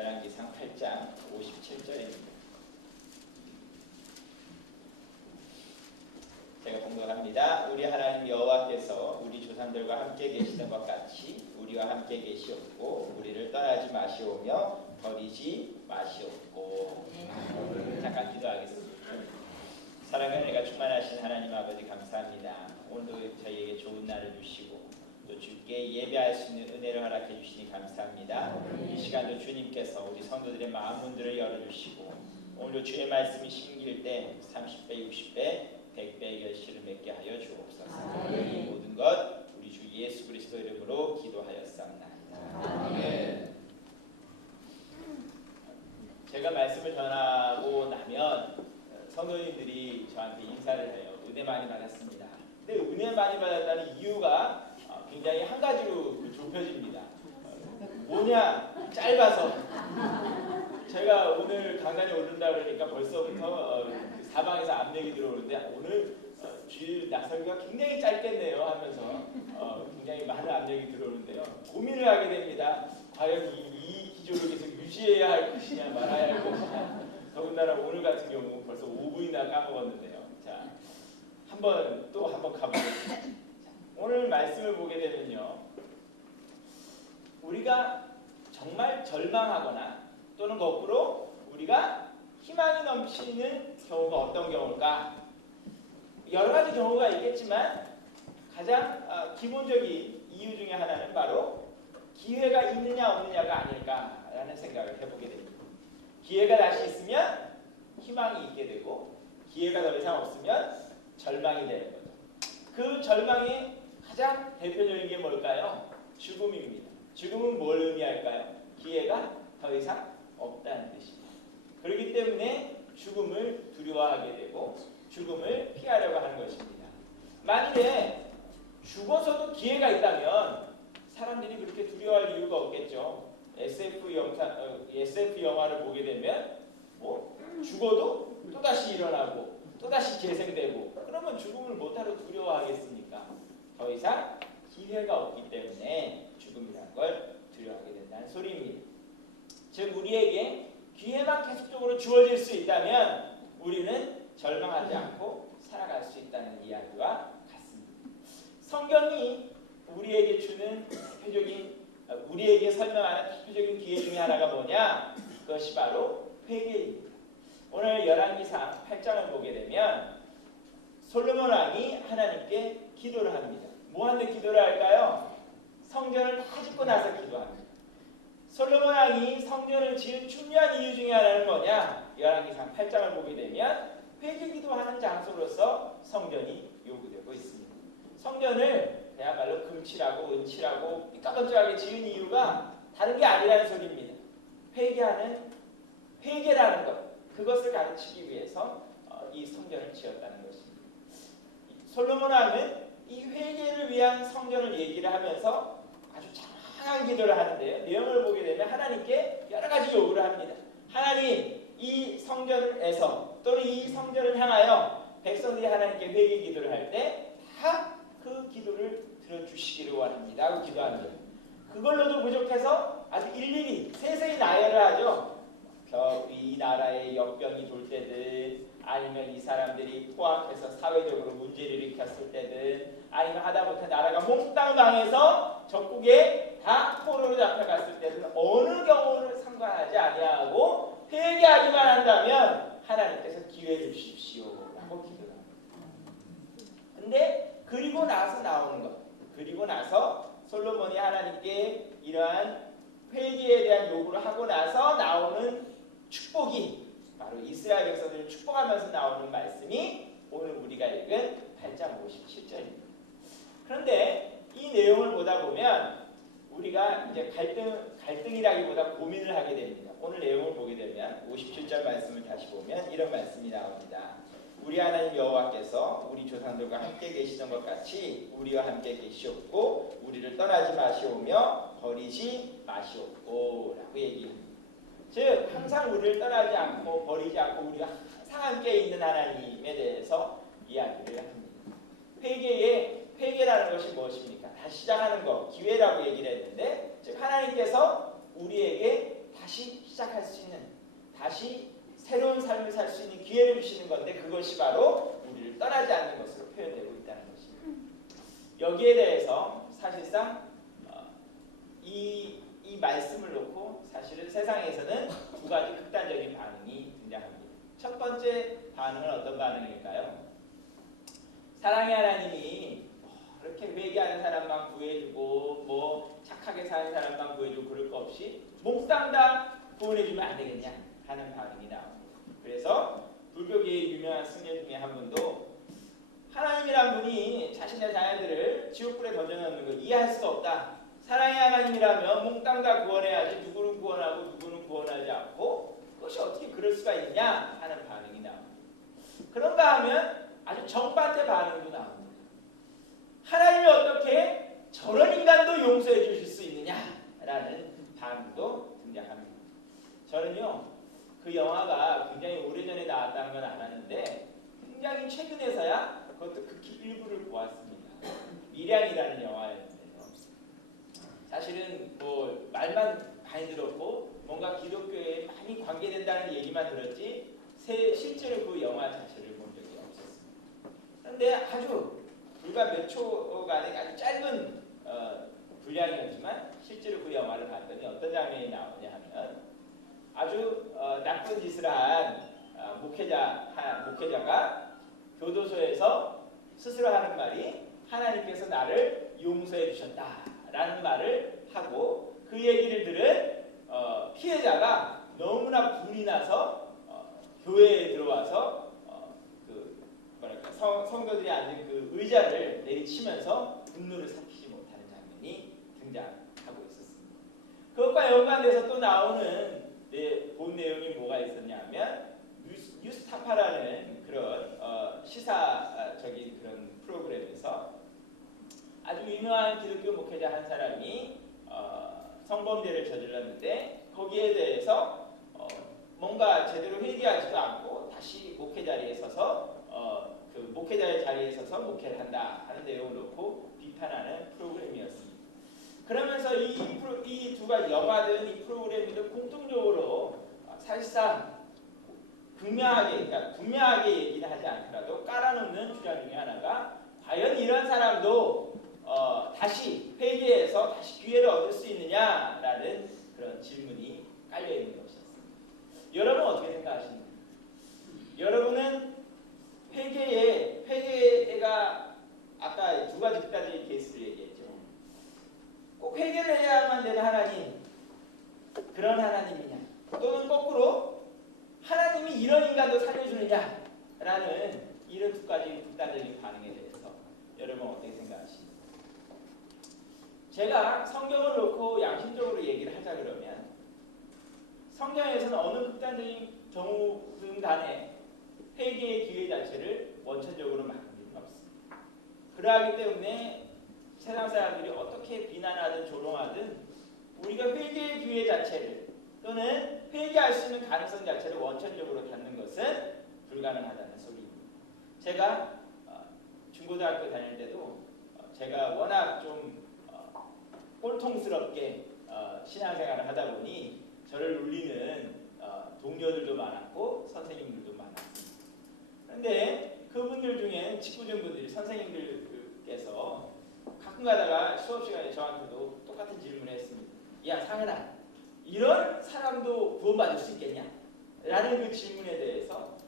열왕기상 8장 57절입니다. 제가 봉독합니다. 우리 하나님 여호와께서 우리 조상들과 함께 계시던 것 같이 우리와 함께 계시옵고 우리를 떠나지 마시오며 버리지 마시옵고. 잠깐 기도하겠습니다. 사랑하는 애가 충만하신 하나님 아버지 감사합니다. 오늘도 저희에게 좋은 날을 주시고 또 주께 예배할 수 있는 은혜를 허락해 주시니 감사합니다. 이 시간도 주님께서 우리 성도들의 마음 문들을 열어주시고 오늘도 주의 말씀이 심길 때 30배, 60배, 100배의 결실을 맺게 하여 주옵소서. 이 모든 것 우리 주 예수 그리스도 이름으로 기도하였사옵나이다. 제가 말씀을 전하고 나면 성도님들이 저한테 인사를 해요. 은혜 많이 받았습니다. 근데 은혜 많이 받았다는 이유가 굉장히 한 가지로 좁혀집니다. 뭐냐? 짧아서. 제가 오늘 강단에 오른다 그러니까 벌써부터 사방에서 압력이 들어오는데 오늘 주일 나설기가 굉장히 짧겠네요 하면서 굉장히 많은 압력이 들어오는데요. 고민을 하게 됩니다. 과연 이 기조를 계속 유지해야 할 것이냐 말아야 할 것이냐. 더군다나 오늘 같은 경우 벌써 5분이나 까먹었는데요. 자, 한번 가보겠습니다. 오늘 말씀을 보게 되면요, 우리가 정말 절망하거나 또는 거꾸로 우리가 희망이 넘치는 경우가 어떤 경우일까? 여러 가지 경우가 있겠지만 가장 기본적인 이유 중에 하나는 바로 기회가 있느냐 없느냐가 아닐까라는 생각을 해보게 됩니다. 기회가 다시 있으면 희망이 있게 되고 기회가 더 이상 없으면 절망이 되는 거죠. 그 절망의 가장 대표적인 게 뭘까요? 죽음입니다. 죽음은 뭘 의미할까요? 기회가 더 이상 없다는 뜻입니다. 그렇기 때문에 죽음을 두려워하게 되고 죽음을 피하려고 하는 것입니다. 만일에 죽어서도 기회가 있다면 사람들이 그렇게 두려워할 이유가 없겠죠. SF 영화를 보게 되면 죽어도 또다시 일어나고 또다시 재생되고 그러면 죽음을 못하러 두려워하겠습니까? 더 이상 기회가 없기 때문에 죽음이라는 걸 두려워하게 된다는 소리입니다. 즉 우리에게 기회만 계속적으로 주어질 수 있다면 우리는 절망하지 않고 살아갈 수 있다는 이야기와 같습니다. 성경이 우리에게 주는 우리에게 설명하는 대표적인 기회 중에 하나가 뭐냐? 그것이 바로 회개입니다. 오늘 열왕기상 8장을 보게 되면 솔로몬 왕이 하나님께 기도를 합니다. 뭐하는데 기도를 할까요? 성전을 다 짓고 나서 기도합니다. 솔로몬 왕이 성전을 지은 중요한 이유 중에 하나는 뭐냐? 열왕기상 8장을 보게 되면 회개기도하는 장소로서 성전이 요구되고 있습니다. 성전을 그야말로 금칠하고 은칠하고 삐까번쩍하게 지은 이유가 다른 게 아니라는 소리입니다. 회개라는 것, 그것을 가르치기 위해서 이 성전을 지었다는 것입니다. 솔로몬 왕은 이 회개를 위한 성전을 얘기를 하면서 아주 장황한 기도를 하는데요. 내용을 보게 되면 하나님께 여러 가지 요구를 합니다. 하나님, 이 성전에서 또는 이 성전을 향하여 백성들이 하나님께 회개 기도를 할 때 다 그 기도를 들어주시기를 원합니다 하고 기도합니다. 그걸로도 부족해서 아주 일일이 세세히 나열을 하죠. 이 나라에 역병이 돌 때든 아니면 이 사람들이 포악해서 사회적으로 문제를 일으켰을 때든 아니면 하다못해 나라가 몽땅 망해서 적국에 다 포로로 잡혀갔을 때든 어느 경우를 상관하지 아니하고 회개하기만 한다면 하나님께서 기회 주십시오 라고 기도를 합니다. 근데 그리고 나서 나오는 것, 그리고 나서 솔로몬이 하나님께 이러한 회개에 대한 요구를 하고 나서 나오는 축복이 바로 이스라엘 백성들을 축복하면서 나오는 말씀이 오늘 우리가 읽은 8장 57절입니다. 그런데 이 내용을 보다 보면 우리가 이제 갈등이라기보다 고민을 하게 됩니다. 오늘 내용을 보게 되면 57절 말씀을 다시 보면 이런 말씀이 나옵니다. 우리 하나님 여호와께서 우리 조상들과 함께 계시던 것 같이 우리와 함께 계시옵고 우리를 떠나지 마시오며 버리지 마시옵고 라고 얘기합니다. 즉 항상 우리를 떠나지 않고 버리지 않고 우리가 항상 함께 있는 하나님에 대해서 이야기를 합니다. 회개라는 것이 무엇입니까? 다시 시작하는 것, 기회라고 얘기를 했는데 즉 하나님께서 우리에게 다시 다시 새로운 삶을 살 수 있는 기회를 주시는 건데 그것이 바로 우리를 떠나지 않는 것으로 표현되고 있다는 것입니다. 여기에 대해서 사실상 이 말씀을 놓고 사실은 세상에서는 두 가지 극단적인 반응이 등장합니다. 첫 번째 반응은 어떤 반응일까요? 사랑의 하나님이 그렇게 회개하는 사람만 구해주고 뭐 착하게 사는 사람만 구해주고 그럴 거 없이 몽땅 다 구원해주면 안 되겠냐 하는 반응이 나옵니다. 그래서 불교계의 유명한 승려 중에 한 분도 하나님이란 분이 자신의 자녀들을 지옥불에 던져넣는 걸 이해할 수가 없다. 사랑의 하나님이라면 몽땅 다 구원해야지 누구는 구원하고 누구는 구원하지 않고 그것이 어떻게 그럴 수가 있냐 하는 반응이 나옵니다. 그런가 하면 아주 정반대 반응도 나옵니다. 하나님이 어떻게 저런 인간도 용서해 주실 수 있느냐라는 반응도 등장합니다. 저는요 그 영화가 굉장히 오래전에 나왔다는 건 알았는데 굉장히 최근에서야 그것도 극히 일부를 보았습니다. 밀양이라는 영화였는데요. 사실은 뭐 말만 많이 들었고 뭔가 기독교에 많이 관계된다는 얘기만 들었지 실제로 그 영화 자체를 본 적이 없었습니다. 그런데 아주 불과 몇 초간의 아주 짧은 분량이었지만 실제로 그 영화를 봤더니 어떤 장면이 나오냐 하면 아주 나쁜 짓을 한 목회자가 교도소에서 스스로 하는 말이 하나님께서 나를 용서해 주셨다라는 말을 하고 그 얘기를 들은 피해자가 너무나 분이 나서 교회에 들어와서 성도들이 앉은 그 의자를 내리치면서 분노를 삭히지 못하는 장면이 등장하고 있었습니다. 그것과 연관돼서 또 나오는 본 내용이 뭐가 있었냐면 뉴스타파라는 그런 시사적인 그런 프로그램에서 아주 유명한 기독교 목회자 한 사람이 성범죄를 저질렀는데 거기에 대해서 뭔가 제대로 회개하지도 않고 다시 목회 자리에 서서 그 목회자의 자리에 서서 목회를 한다 하는 내용을 놓고 비판하는 프로그램이었습니다. 그러면서 이 두 가지 영화든 이 프로그램이든 공통적으로 사실상 분명하게 얘기는 하지 않더라도 깔아놓는 주장 중에 하나가 과연 이런 사람도 다시 회개해서 다시 기회를 얻을 수 있느냐라는 그런 질문이 깔려있는 것이었습니다. 여러분은 어떻게 생각하십니까? 여러분은 회개가 아까 두 가지 극단적인 케이스를 얘기했죠. 꼭 회개를 해야만 되는 하나님, 그런 하나님이냐? 또는 거꾸로 하나님이 이런 인간도 살려주느냐라는 이런 두 가지 극단적인 반응에 대해서 여러분 어떻게 생각하십니까? 제가 성경을 놓고 양심적으로 얘기를 하자 그러면 성경에서는 어느 극단적인 경우든 간에 회개의 기회 자체를 원천적으로 막는 일은 없습니다. 그러하기 때문에 세상 사람들이 어떻게 비난하든 조롱하든 우리가 회개의 기회 자체를 또는 회개할 수 있는 가능성 자체를 원천적으로 닫는 것은 불가능하다는 소리입니다. 제가 중고등학교 다닐 때도 제가 워낙 좀 꼴통스럽게 신앙생활을 하다 보니 저를 놀리는 동료들도 많았고 선생님들도 많았습니다. 그런데 그분들 중에 직구준분들이 선생님들께서 가끔 가다가 수업 시간에 저한테도 똑같은 질문을 했습니다. 야 상은아, 이런 사람도 구원받을 수 있겠냐? 라는 그 질문에 대해서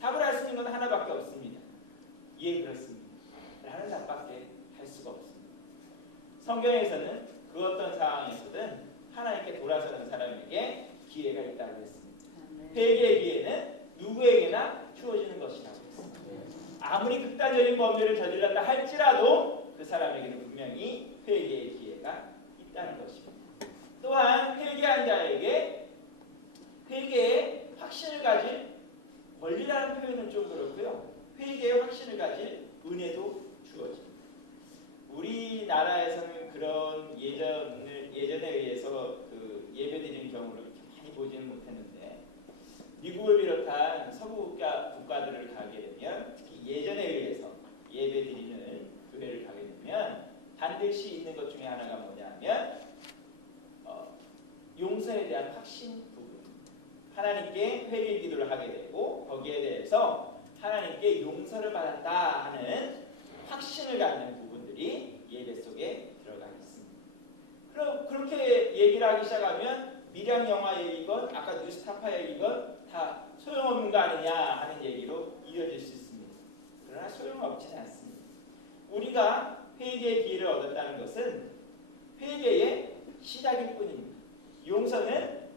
답을 할 수 있는 건 하나밖에 없습니다. 예, 그렇습니다. 라는 답밖에 할 수가 없습니다. 성경에서는 그 어떤 상황에서든 하나님께 돌아서는 사람에게 기회가 있다고 했습니다. 회개의 기회는 누구에게나 주어지는 것이라고 했습니다. 아무리 극단적인 범죄를 저질렀다 할지라도 그 사람에게는 분명히 회개의 기회가 있다는 것입니다. 또한 회개한 자에게 회개의 확신을 가질 권리라는 표현은 좀 그렇고요. 회개의 확신을 가질 은혜도 주어집니다. 우리나라에서는 그런 예전에 의해서 그 예배드리는 경우를 이렇게 많이 보지는 못했는데 미국을 비롯한 서구 국가들을 가게 되면 특히 예전에 의해서 예배드리는 교회를 가게 되면 반드시 있는 것 중에 하나가 뭐냐면 용서에 대한 확신 부분. 하나님께 회개 기도를 하게 되고 거기에 대해서 하나님께 용서를 받았다 하는 확신을 갖는 부분들이 예배 속에 들어가 있습니다. 그럼 그렇게 얘기를 하기 시작하면 밀양 영화 얘기건 아까 뉴스타파 얘기건 다 소용없는 거 아니냐 하는 얘기로 이어질 수 있습니다. 그러나 소용없지는 않습니다. 우리가 회개의 기회를 얻었다는 것은 회개의 시작일 뿐입니다. 용서는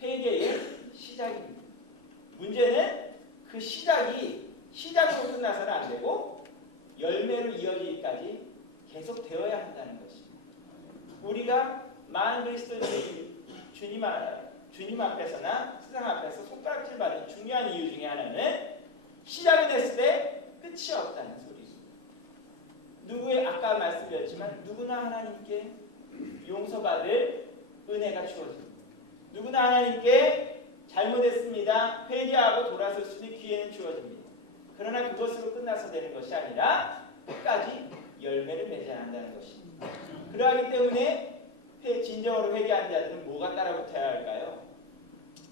회개의 시작입니다. 문제는 그 시작이 시작으로 끝나서는 안 되고 열매로 이어지기까지 계속 되어야 한다는 것입니다. 우리가 만한 그리스도인이 주님 앞에서나 세상 앞에서 손가락질 받는 중요한 이유 중에 하나는 시작이 됐을 때 끝이 없다는 소리입니다. 아까 말씀드렸지만 누구나 하나님께 용서받을 은혜가 주어집니다. 누구나 하나님께 잘못했습니다. 회개하고 돌아설 수 있는 기회는 주어집니다. 그러나 그것으로 끝나서 되는 것이 아니라 끝까지 열매를 맺어야 한다는 것입니다. 그러하기 때문에 진정으로 회개하는 자들은 뭐가 따라붙어야 할까요?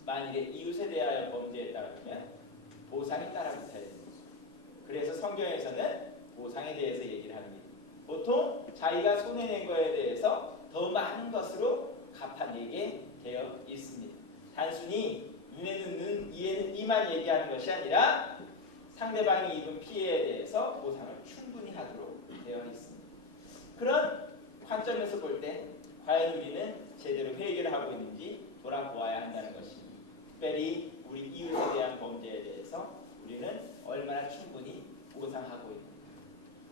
만일에 이웃에 대하여 범죄했다면 보상이 따라붙어야 됩니다. 그래서 성경에서는 보상에 대해서 얘기를 합니다. 보통 자기가 손해낸 거에 대해서 더 많은 것으로 갚아내게 되어 있습니다. 단순히 눈에는 눈, 이에는 이만 얘기하는 것이 아니라 상대방이 입은 피해에 대해서 보상을 충분히 하도록 되어 있습니다. 그런 관점에서 볼 때 과연 우리는 제대로 회개를 하고 있는지 돌아보아야 한다는 것입니다. 특별히 우리 이웃에 대한 범죄에 대해서 우리는 얼마나 충분히 보상하고 있는가.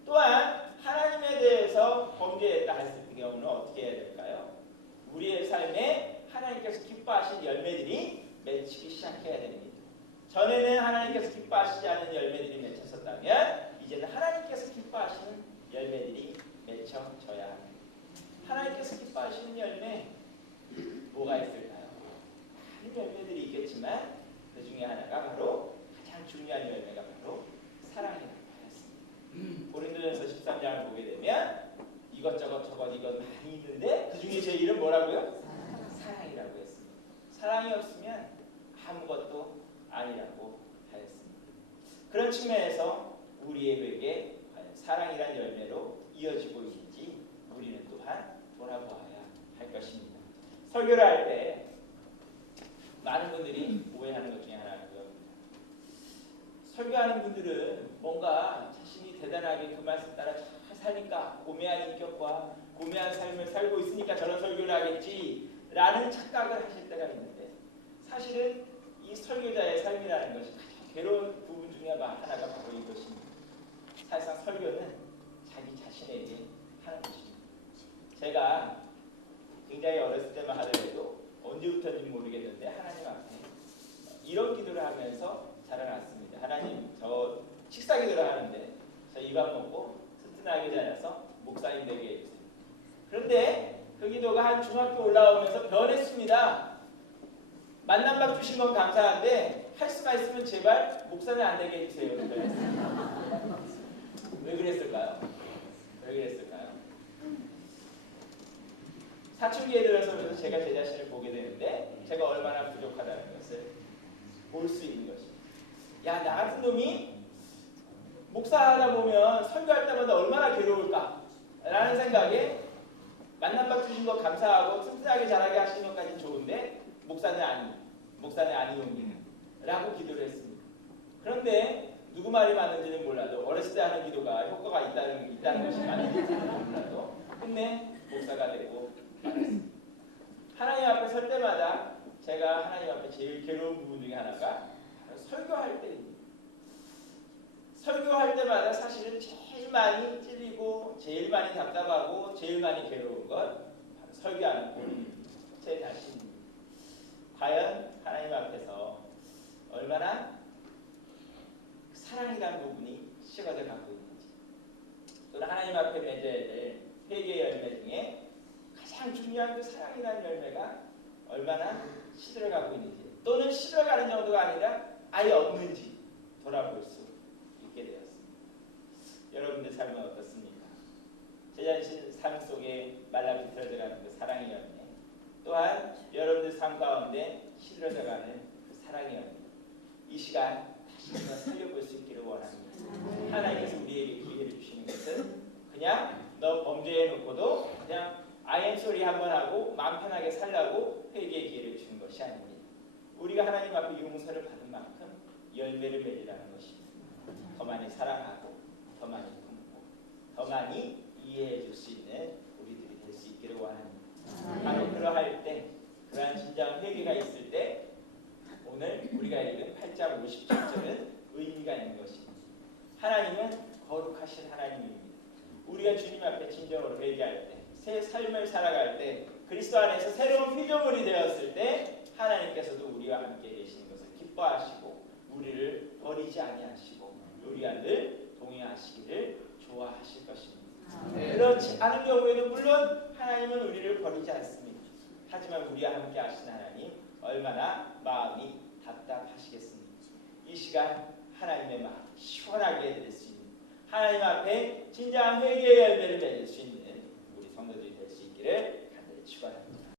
또한 하나님에 대해서 범죄했다 했을 경우는 어떻게 해야 될까요? 우리의 삶에 하나님께서 기뻐하신 열매들이 맺히기 시작해야 됩니다. 전에는 하나님께서 기뻐하시지 않은 열매들이 맺혔었다면 이제는 하나님께서 기뻐하시는 열매들이 맺혀져야 합니다. 하나님께서 기뻐하시는 열매 뭐가 있을까요? 많은 열매들이 있겠지만 그 중에 하나가 바로 가장 중요한 열매가 바로 사랑이라고 하였습니다. 고린도전서 13장을 보게 되면 이것저것 이것 많이 있는데 그 중에 제일은 뭐라고요? 사랑이라고 했습니다. 사랑이 없으면 아무것도 아니라고 하였습니다. 그런 측면에서 우리에게 과연 사랑이란 열매로 이어지고 있는지 우리는 또한 돌아보아야 할 것입니다. 설교를 할 때 많은 분들이 오해하는 것 중에 하나는 그겁니다. 설교하는 분들은 뭔가 자신이 대단하게 그 말씀 따라 잘 사니까 고매한 인격과 고매한 삶을 살고 있으니까 저런 설교를 하겠지 라는 착각을 하실 때가 있는데 사실은 이 설교자의 삶이라는 것이 가장 괴로운 부분 중에 하나가 바로 이것입니다. 사실상 설교는 자기 자신에게 하는 것입니다. 제가 굉장히 어렸을 때만 하더라도 언제부터인지 모르겠는데 하나님 앞에 이런 기도를 하면서 자라났습니다. 하나님, 저 식사 기도를 하는데 저 이 밥 먹고 튼튼하게 자라서 목사님 되게 해주세요. 그런데 그 기도가 한 중학교 올라오면서 변했습니다. 만남밥 주신 건 감사한데 할 수만 있으면 제발 목사님 안 되게 해주세요. 왜 그랬을까요? 사춘기에 들어서면서 제가 제 자신을 보게 되는데 제가 얼마나 부족하다는 것을 볼 수 있는 것입니다. 야, 나 같은 놈이 목사하다 보면 설교할 때마다 얼마나 괴로울까 라는 생각에 만남밥 주신 거 감사하고 튼튼하게 자라게 하시는 것까지는 좋은데 목사는 아니옵니다 라고 기도를 했습니다. 그런데 누구 말이 맞는지는 몰라도 어렸을 때 하는 기도가 효과가 있다는 것이 맞는지는 몰라도 끝내 목사가 되고 말았습니다. 하나님 앞에 설 때마다 제가 하나님 앞에 제일 괴로운 부분 중에 하나가 바로 설교할 때입니다. 설교할 때마다 사실은 제일 많이 찔리고 제일 많이 답답하고 제일 많이 괴로운 건 바로 설교하는 본인입니다. 제 자신입니다. 과연 하나님 앞에서 얼마나 사랑이라는 부분이 식어져 갖고 있는지, 또는 하나님 앞에 맺어야 될 회개의 열매 중에 가장 중요한 그 사랑이라는 열매가 얼마나 시들어가고 있는지, 또는 시들어가는 정도가 아니라 아예 없는지 돌아볼 수 있게 되었습니다. 여러분들 삶은 어떻습니까? 제 자신 삶 속에 말라 비틀어져가는 그 사랑의 열매, 또한 여러분들 삶 가운데 시들어져가는 그 사랑의 열매. 이 시간 다시 한번 살려볼 수 있기를 원합니다. 하나님께서 우리에게 기회를 주시는 것은 그냥 너 범죄해놓고도 그냥 아멘 소리 한번 하고 마음 편하게 살라고 회개의 기회를 주는 것이 아닙니다. 우리가 하나님 앞에 용서를 받은 만큼 열매를 맺으라는 것입니다. 더 많이 사랑하고 더 많이 품고 더 많이 이해해 줄 수 있는 우리들이 될 수 있기를 원합니다. 바로 그러할 때 그러한 진정한 회개가 있을 때 오늘 우리가 읽은 8장 57절은 의미가 있는 것입니다. 하나님은 거룩하신 하나님입니다. 우리가 주님 앞에 진정으로 회개할 때 새 삶을 살아갈 때 그리스도 안에서 새로운 피조물이 되었을 때 하나님께서도 우리와 함께 계시는 것을 기뻐하시고 우리를 버리지 아니하시고 우리와 늘 동행하시기를 좋아하실 것입니다. 그렇지 않은 경우에는 물론 하나님은 우리를 버리지 않습니다. 하지만 우리와 함께 하신 하나님 얼마나 마음이 답답하시겠습니까? 이 시간 하나님의 마음 시원하게 될 수 있는 하나님 앞에 진정한 회개의 열매를 맺을 수 있는 우리 성도들이 될 수 있기를 간절히 축원합니다.